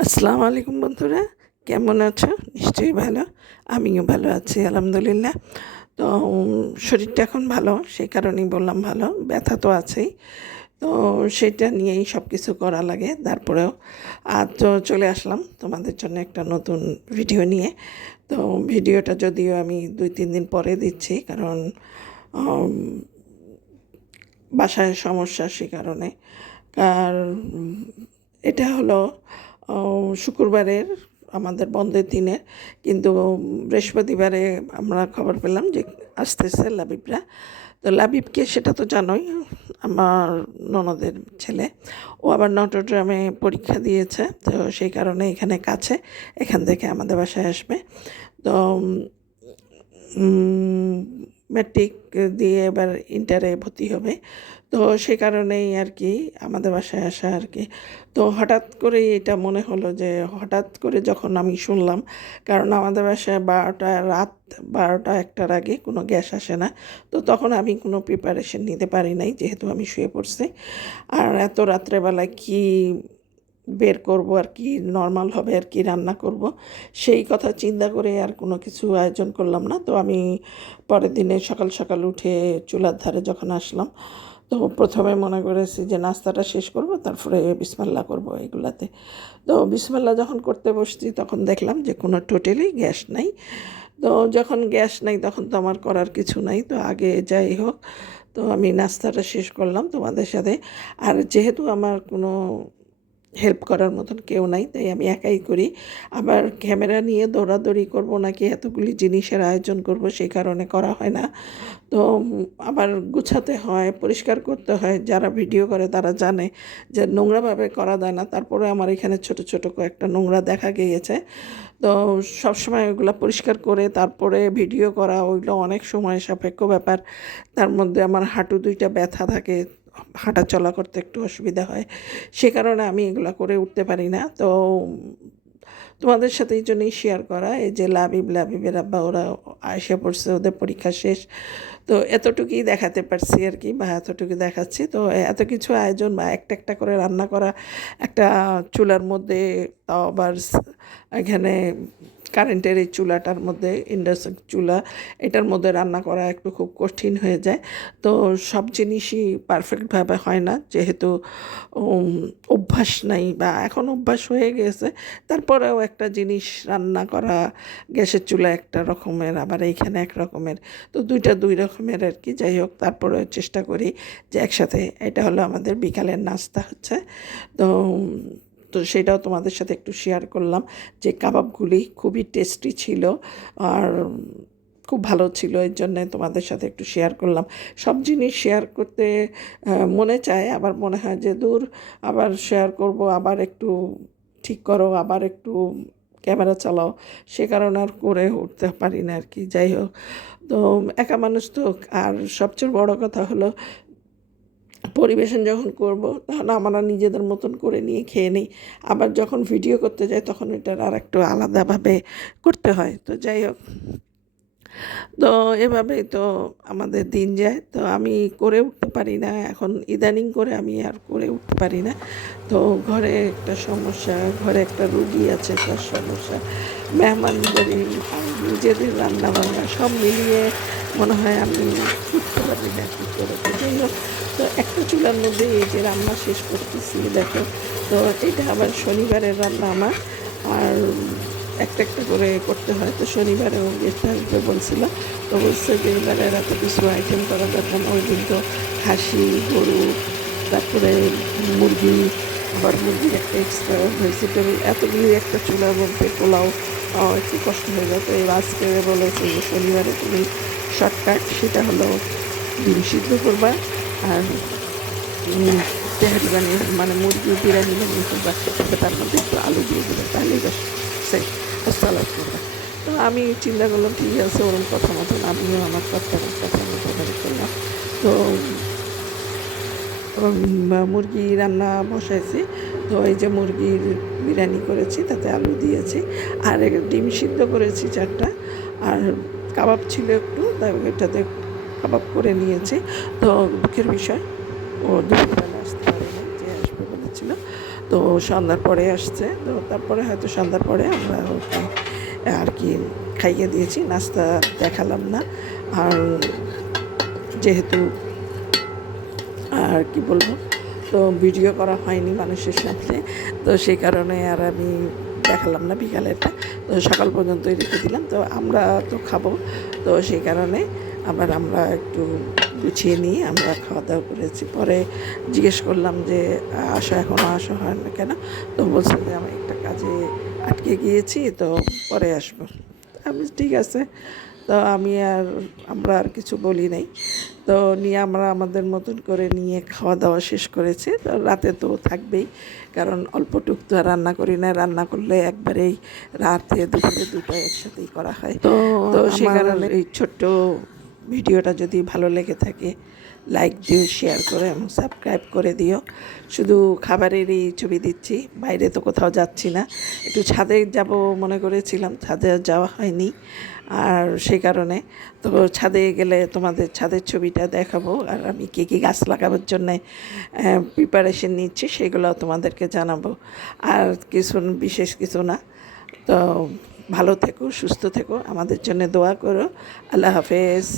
আসসালামু আলাইকুম বন্ধুরা, কেমন আছো? নিশ্চয়ই ভালো। আমিও ভালো আছি, আলহামদুলিল্লাহ। তো শরীরটা এখন ভালো সেই কারণেই বললাম ভালো, ব্যথা তো আছেই। তো, সেটা নিয়েই সব কিছু করা লাগে, তারপরেও আজ তো চলে আসলাম তোমাদের জন্য একটা নতুন ভিডিও নিয়ে। তো, ভিডিওটা যদিও আমি দুই, তিন দিন পরে দিচ্ছি, কারণ বাসায় সমস্যা সে কারণে। আর এটা হলো শুক্রবারের আমাদের বন্ধের দিনে কিন্তু বৃহস্পতিবারে আমরা খবর পেলাম যে আসতেছে লাবিবরা। তো লাবিবকে সেটা তো জানোই, আমার ননদের ছেলে। ও আবার নটরডামে পরীক্ষা দিয়েছে, তো সেই কারণে এখানে কাছে, এখান থেকে আমাদের বাসায় আসবে। তো ম্যাট্রিক দিয়ে এবার ইন্টারে ভর্তি হবে। তো সে কারণেই আর কি আমাদের বাসায় আসা আর কি তো হঠাৎ করেই এটা মনে হলো যে হঠাৎ করে যখন আমি শুনলাম, কারণ আমাদের বাসায় বারোটা রাত, বারোটা একটার আগে কোনো গ্যাস আসে না, তো তখন আমি কোনো প্রিপারেশন নিতে পারি নাই যেহেতু আমি শুয়ে পড়ছি। আর এত রাত্রেবেলায় কি বের করব আর কি নর্মাল হবে আর কি রান্না করব, সেই কথা চিন্তা করে আর কোনো কিছু আয়োজন করলাম না। তো আমি পরের দিনে সকাল সকাল উঠে চুলার ধারে যখন আসলাম তো প্রথমে মনে করেছি যে নাস্তাটা শেষ করব, তারপরে বিসমাল্লা করব এগুলাতে। তো বিসমাল্লা যখন করতে বসছি, তখন দেখলাম যে কোনো টোটালি গ্যাস নাই। তো যখন গ্যাস নাই, তখন তো আমার করার কিছু নাই। তো আগে যাই হোক, তো আমি নাস্তাটা শেষ করলাম তোমাদের সাথে। আর যেহেতু আমার কোনো হেল্প করার মতন কেউ নাই, তাই আমি একাই করি। আবার ক্যামেরা নিয়ে দৌড়াদৌড়ি করব নাকি এতগুলি জিনিসের আয়োজন করব সেই কারণে করা হয় না। তো আবার গুছাতে হয়, পরিষ্কার করতে হয়, যারা ভিডিও করে তারা জানে যে নোংরাভাবে করা যায় না। তারপরে আমার এখানে ছোট ছোট কয়েকটা নোংরা দেখা গিয়েছে। তো সবসময় ওগুলো পরিষ্কার করে তারপরে ভিডিও করা, ওইগুলো অনেক সময় সাপেক্ষ ব্যাপার। তার মধ্যে আমার হাঁটু দুইটা ব্যথা থাকে হাঁটা চলা করতে একটু অসুবিধা হয়। সে কারণে আমি এগুলো করে উঠতে পারি না। তো তোমাদের সাথে এই জন্যই শেয়ার করা, এই যে লাবিব, লাবিবের আব্বা, ওরা আসে পড়ছে, ওদের পরীক্ষা শেষ। তো এতটুকুই দেখাতে পারছি আর কি, বা এতটুকু দেখাচ্ছি। তো এত কিছু আয়োজন বা একটা একটা করে রান্না করা, একটা চুলার মধ্যে তাও আবার এখানে কারেন্টের এই চুলাটার মধ্যে ইন্ডাকশন চুলা, এটার মধ্যে রান্না করা একটু খুব কঠিন হয়ে যায়। তো সব জিনিসই পারফেক্টভাবে হয় না, যেহেতু অভ্যাস নাই বা এখন অভ্যাস হয়ে গেছে। তারপরেও একটা জিনিস রান্না করা, গ্যাসের চুলা একটা রকমের, আবার এইখানে এক রকমের। তো দুইটা দুই রকমের আর কি, যাই হোক তারপরে চেষ্টা করি যে একসাথে, এটা হলো আমাদের বিকালের নাস্তা হচ্ছে। তো তো সেটাও তোমাদের সাথে একটু শেয়ার করলাম যে কাবাবগুলি খুবই টেস্টি ছিল আর খুব ভালো ছিল, এর জন্য তোমাদের সাথে একটু শেয়ার করলাম। সব জিনিস শেয়ার করতে মনে চায়, আবার মনে হয় যে দূর আবার শেয়ার করব, আবার একটু ঠিক করো, আবার একটু ক্যামেরা চালাও, সে কারণে আর করে উঠতে পারি না আর কি, যাই হোক। তো একা মানুষ তো, আর সবচেয়ে বড় কথা হলো পরিবেশন যখন করব তখন আমরা নিজেদের মতন করে নিয়ে খেয়ে নিই। আবার যখন ভিডিও করতে যাই, তখন এটার আর একটু আলাদাভাবে করতে হয়। তো যাই হোক। তো এভাবেই তো আমাদের দিন যায়। তো আমি করে উঠতে পারি না। এখন ইদানিং করে আমি আর করে উঠতে পারি না। তো ঘরে একটা সমস্যা, ঘরে একটা রুগী আছে, তার সমস্যা। মেহমানদারি, নিজেদের রান্না বান্না সব মিলিয়ে মনে হয় আমি উঠতে পারি করে। তো তো একটা চুলার মধ্যে এই যে রান্না শেষ করতেছি, দেখো। তো এটা আবার শনিবারের রান্না আমার, আর একটা একটা করে করতে হয়। তো শনিবারেও গেস্ট আসবে বলছিল, তো বলছে যে এবারে এত কিছু আইটেম করা দরকার। ওই দিন তো খাসি, গরু, তারপরে মুরগি, আবার মুরগির একটা এক্সট্রা ভেজিটেবল এতগুলি একটা চুলার মধ্যে পোলাও একটু কষ্ট হয়ে যায়। তো এবার আজকে বলেছে যে শনিবারে তুমি শর্টকাট সেটা হলো ডিম সিদ্ধ করবা আর তেহারি মানে মুরগি বিরিয়ানি বানিয়ে তো তার মধ্যে একটু আলু দিয়ে দেবে, তাহলেই বাস সেই সালাদ করবা। তো আমি চিন্তা করলাম, ঠিক আছে ওরকম কথা মতন আমিও আমার কথা কথা মতো করলাম। তো মুরগি রান্না বসাইছি। তো এই যে মুরগির বিরিয়ানি করেছি, তাতে আলু দিয়েছি। আর ডিম সিদ্ধ করেছি চারটা। আর কাবাব ছিল একটু তাই এটাতে কাবাব করে নিয়েছি। তো দুঃখের বিষয়, ও দুপুরবেলা আসতে পারে না যে আসবে বলেছিল। তো তো সন্ধ্যার পরে আসছে, তো তারপরে হয়তো সন্ধ্যার পরে আমরা ওকে আর কি খাইয়ে দিয়েছি, নাস্তা দেখালাম না। আর যেহেতু আর কি বলব, তো ভিডিও করা হয়নি মানুষের সাথে। তো সেই কারণে আর আমি দেখালাম না বিকালেরটা তো সকাল পর্যন্তই রেখে দিলাম, তো আমরা তো খাব। তো সেই কারণে আবার আমরা একটু গুছিয়ে নিয়ে আমরা খাওয়া দাওয়া করেছি। পরে জিজ্ঞেস করলাম যে আসা এখনও আসা হয় না কেন? তো বলছে যে আমি একটা কাজে আটকে গিয়েছি তো পরে আসব। আমি ঠিক আছে। তো আমি আর আমরা আর কিছু বলি নাই। তো নিয়ে আমরা আমাদের মতন করে নিয়ে খাওয়া দাওয়া শেষ করেছি। তো রাতে তো থাকবেই কারণ অল্পটুক তো আর রান্না করি না। রান্না করলে একবারেই রাতে দুপুরে দুটো একসাথেই করা হয়। তো তো সেই কারণে এই ছোট্ট ভিডিওটা যদি ভালো লেগে থাকে লাইক দিও শেয়ার করে এবং সাবস্ক্রাইব করে দিও। শুধু খাবারেরই ছবি দিচ্ছি, বাইরে তো কোথাও যাচ্ছি না। একটু ছাদে যাব মনে করেছিলাম, ছাদে যাওয়া হয়নি। আর সেই কারণে, তো ছাদে গেলে তোমাদের ছাদের ছবিটা দেখাবো, আর আমি কী কী গাছ লাগাবার জন্যে প্রিপারেশন নিচ্ছি, সেগুলো তোমাদেরকে জানাব। আর কিছু বিশেষ কিছু না, তো ভালো থেকো সুস্থ থেকো। আমাদের জন্য দোয়া করো। আল্লাহ হাফেজ।